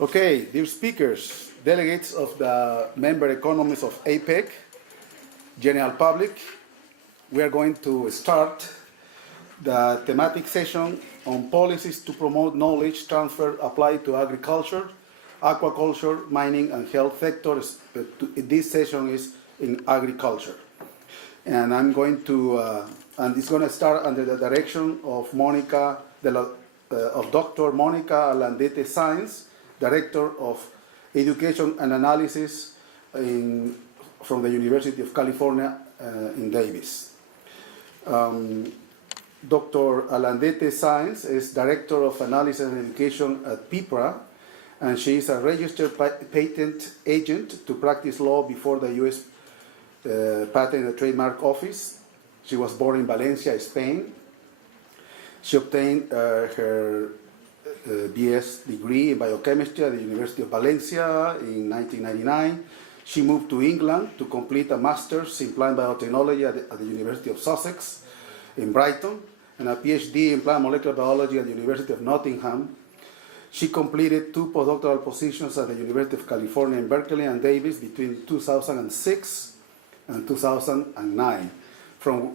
Okay, dear speakers, delegates of the member economies of APEC, general public, we are going to start the thematic session on policies to promote knowledge transfer applied to agriculture, aquaculture, mining, and health sectors. This session is in agriculture. And I'm going to, and it's going to start under the direction of Mónica, of Dr. Mónica Alandete Saez, Director of Education and Analysis from the University of California in Davis. Dr. Alandete Saez is Director of Analysis and Education at PIPRA, and she is a registered patent agent to practice law before the U.S. Patent and Trademark Office. She was born in Valencia, Spain. She obtained her BS degree in biochemistry at the University of Valencia in 1999. She moved to England to complete a master's in plant biotechnology at the University of Sussex in Brighton, and a PhD in plant molecular biology at the University of Nottingham. She completed 2 postdoctoral positions at the University of California in Berkeley and Davis between 2006 and 2009, from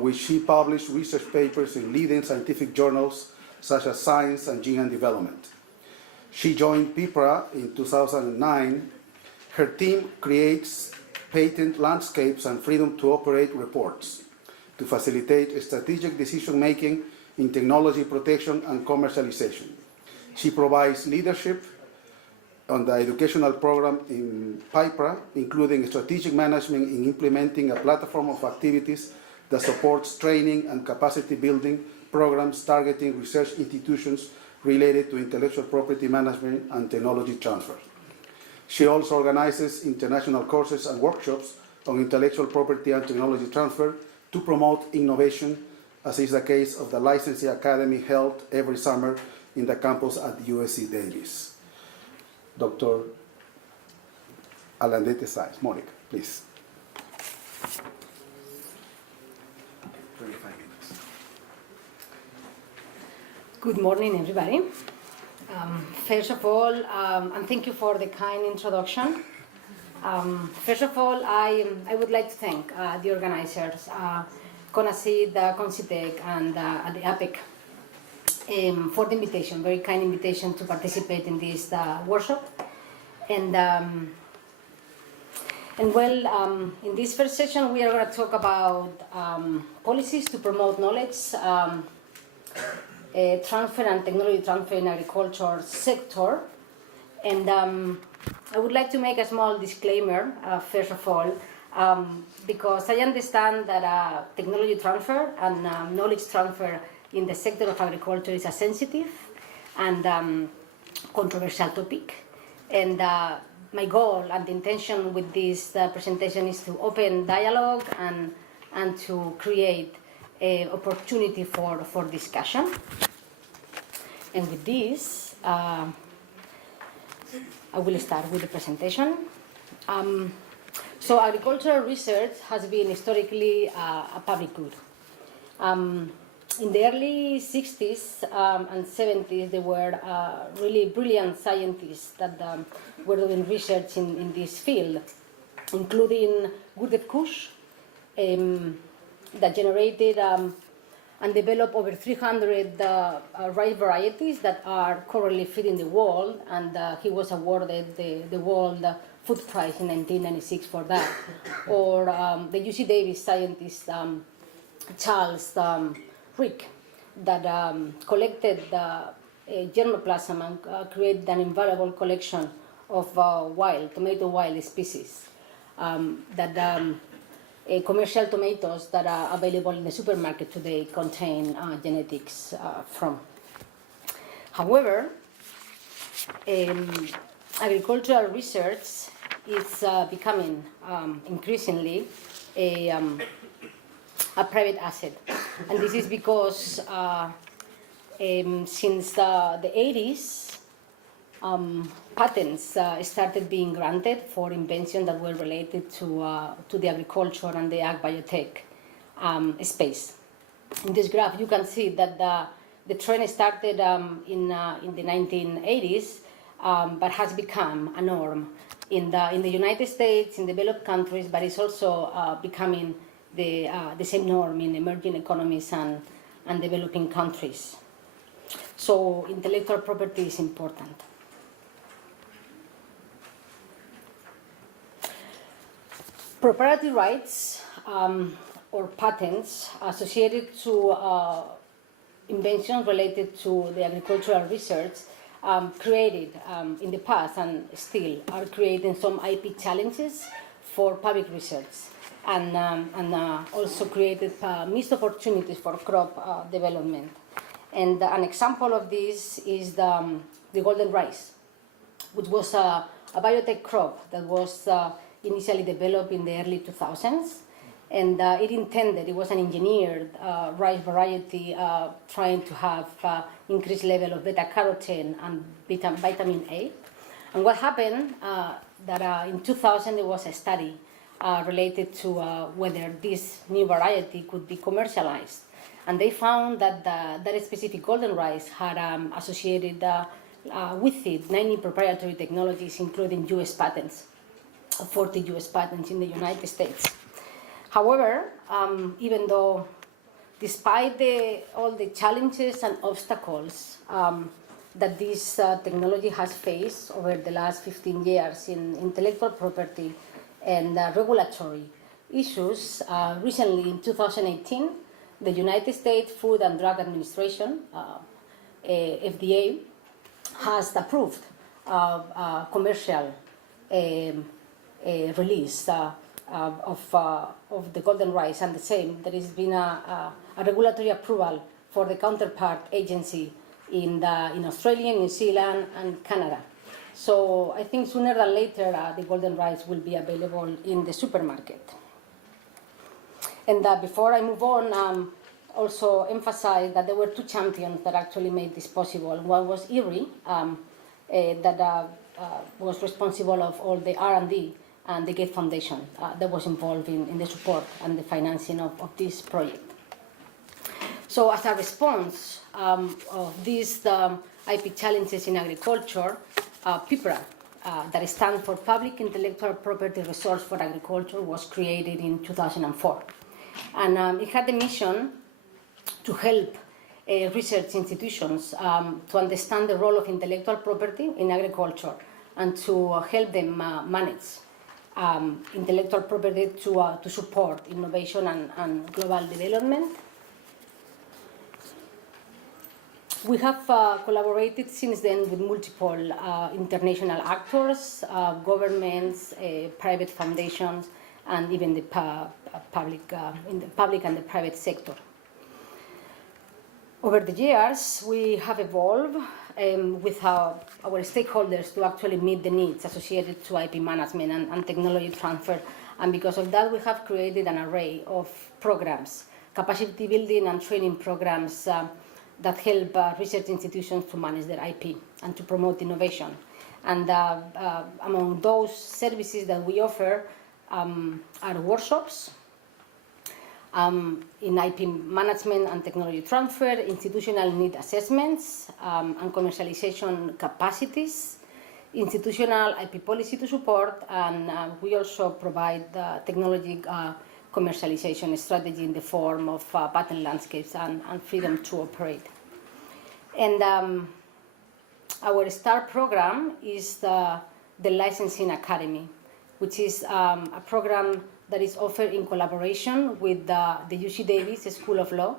which she published research papers in leading scientific journals such as Science and Gene and Development. She joined PIPRA in 2009. Her team creates patent landscapes and freedom to operate reports to facilitate strategic decision-making in technology protection and commercialization. She provides leadership on the educational program in PIPRA, including strategic management in implementing a platform of activities that supports training and capacity building programs targeting research institutions related to intellectual property management and technology transfer. She also organizes international courses and workshops on intellectual property and technology transfer to promote innovation, as is the case of the Licensing Academy held every summer in the campus at USC Davis. Dr. Alandete Saez. Mónica, please. 25 minutes. Good morning, everybody. First of all, and thank you for the kind introduction. First of all, I would like to thank the organizers, CONACYT, CONCITEC, and the APEC for the invitation, very kind invitation to participate in this workshop. And in this first session, we are going to talk about policies to promote knowledge transfer and technology transfer in agriculture sector. And I would like to make a small disclaimer, first of all, because I understand that technology transfer and knowledge transfer in the sector of agriculture is a sensitive and controversial topic. And my goal and the intention with this presentation is to open dialogue and to create an opportunity for discussion. And with this, I will start with the presentation. So agricultural research has been historically a public good. In the early 60s and 70s, there were really brilliant scientists that were doing research in this field, including Gurdjieff Kush, that generated and developed over 300 rice varieties that are currently feeding the world, and he was awarded the World Food Prize in 1996 for that. Or the UC Davis scientist Charles Rick, that collected germplasm and created an invaluable collection of tomato wild species that commercial tomatoes that are available in the supermarket today contain genetics from. However, agricultural research is becoming increasingly a private asset. And this is because since the 80s, patents started being granted for inventions that were related to the agriculture and the ag biotech space. In this graph, you can see that the trend started in the 1980s but has become a norm in the United States, in developed countries, but it's also becoming the same norm in emerging economies and developing countries. So intellectual property is important. Proprietary rights or patents associated to inventions related to the agricultural research created in the past and still are creating some IP challenges for public research and also created missed opportunities for crop development. And an example of this is the golden rice, which was a biotech crop that was initially developed in the early 2000s. And it was an engineered rice variety trying to have increased level of beta-carotene and vitamin A. And what happened, that in 2000 there was a study related to whether this new variety could be commercialized. And they found that that specific golden rice had associated with it 90 proprietary technologies, including US patents, 40 US patents in the United States. However, even though, despite all the challenges and obstacles that this technology has faced over the last 15 years in intellectual property and regulatory issues, recently in 2018, the United States Food and Drug Administration, FDA, has approved commercial release of the golden rice, and the same, there has been a regulatory approval for the counterpart agency in Australia, New Zealand, and Canada. So I think sooner than later the golden rice will be available in the supermarket. And before I move on, also emphasize that there were two champions that actually made this possible. One was Erie, that was responsible of all the R&D, and the Gates Foundation that was involved in the support and the financing of this project. So as a response of these IP challenges in agriculture, PIPRA, that stands for Public Intellectual Property Resource for Agriculture, was created in 2004. And it had the mission to help research institutions to understand the role of intellectual property in agriculture and to help them manage intellectual property to support innovation and global development. We have collaborated since then with multiple international actors, governments, private foundations, and even the in the public and the private sector. Over the years, we have evolved with our stakeholders to actually meet the needs associated to IP management and technology transfer. And because of that, we have created an array of programs, capacity building and training programs that help research institutions to manage their IP and to promote innovation. And among those services that we offer are workshops in IP management and technology transfer, institutional need assessments and commercialization capacities, institutional IP policy to support, and we also provide technology commercialization strategy in the form of patent landscapes and freedom to operate. And our STAR program is the Licensing Academy, which is a program that is offered in collaboration with the UC Davis School of Law.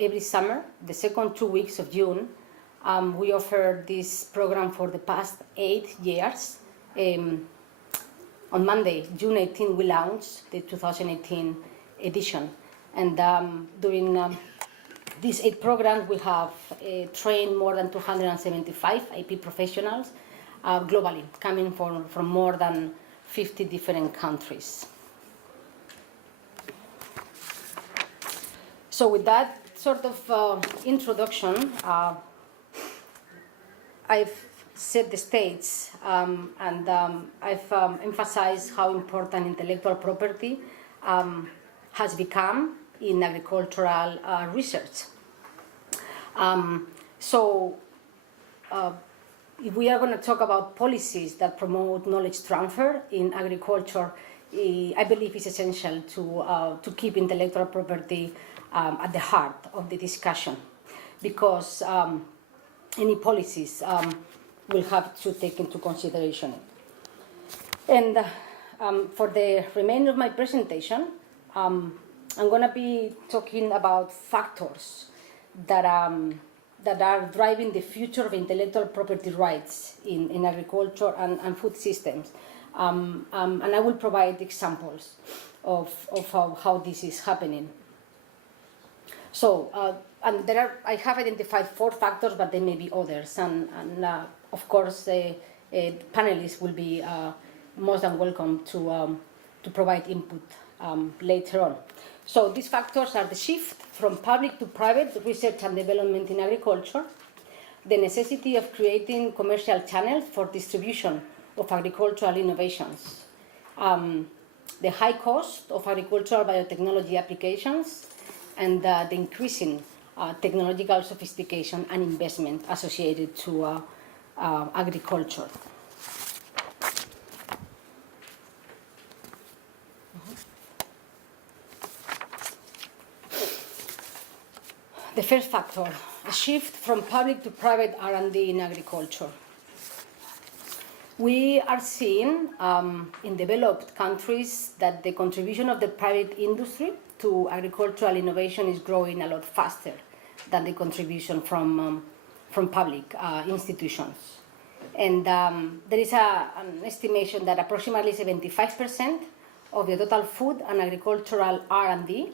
Every summer, the second 2 weeks of June, we offer this program for the past 8 years. On Monday, June 18, we launched the 2018 edition. And during these 8 programs, we have trained more than 275 IP professionals globally, coming from more than 50 different countries. So with that sort of introduction, I've set the stage and I've emphasized how important intellectual property has become in agricultural research. if we are going to talk about policies that promote knowledge transfer in agriculture, I believe it's essential to keep intellectual property at the heart of the discussion, because any policies will have to take into consideration. And for the remainder of my presentation, I'm going to be talking about factors that are driving the future of intellectual property rights in agriculture and food systems. And I will provide examples of how this is happening. So, and I have identified 4 factors, but there may be others. And of course, the panelists will be most than welcome to provide input later on. So these factors are the shift from public to private research and development in agriculture, the necessity of creating commercial channels for distribution of agricultural innovations, the high cost of agricultural biotechnology applications, and the increasing technological sophistication and investment associated to agriculture. The first factor, a shift from public to private R&D in agriculture. We are seeing in developed countries that the contribution of the private industry to agricultural innovation is growing a lot faster than the contribution from public institutions. And there is an estimation that approximately 75% of the total food and agricultural R&D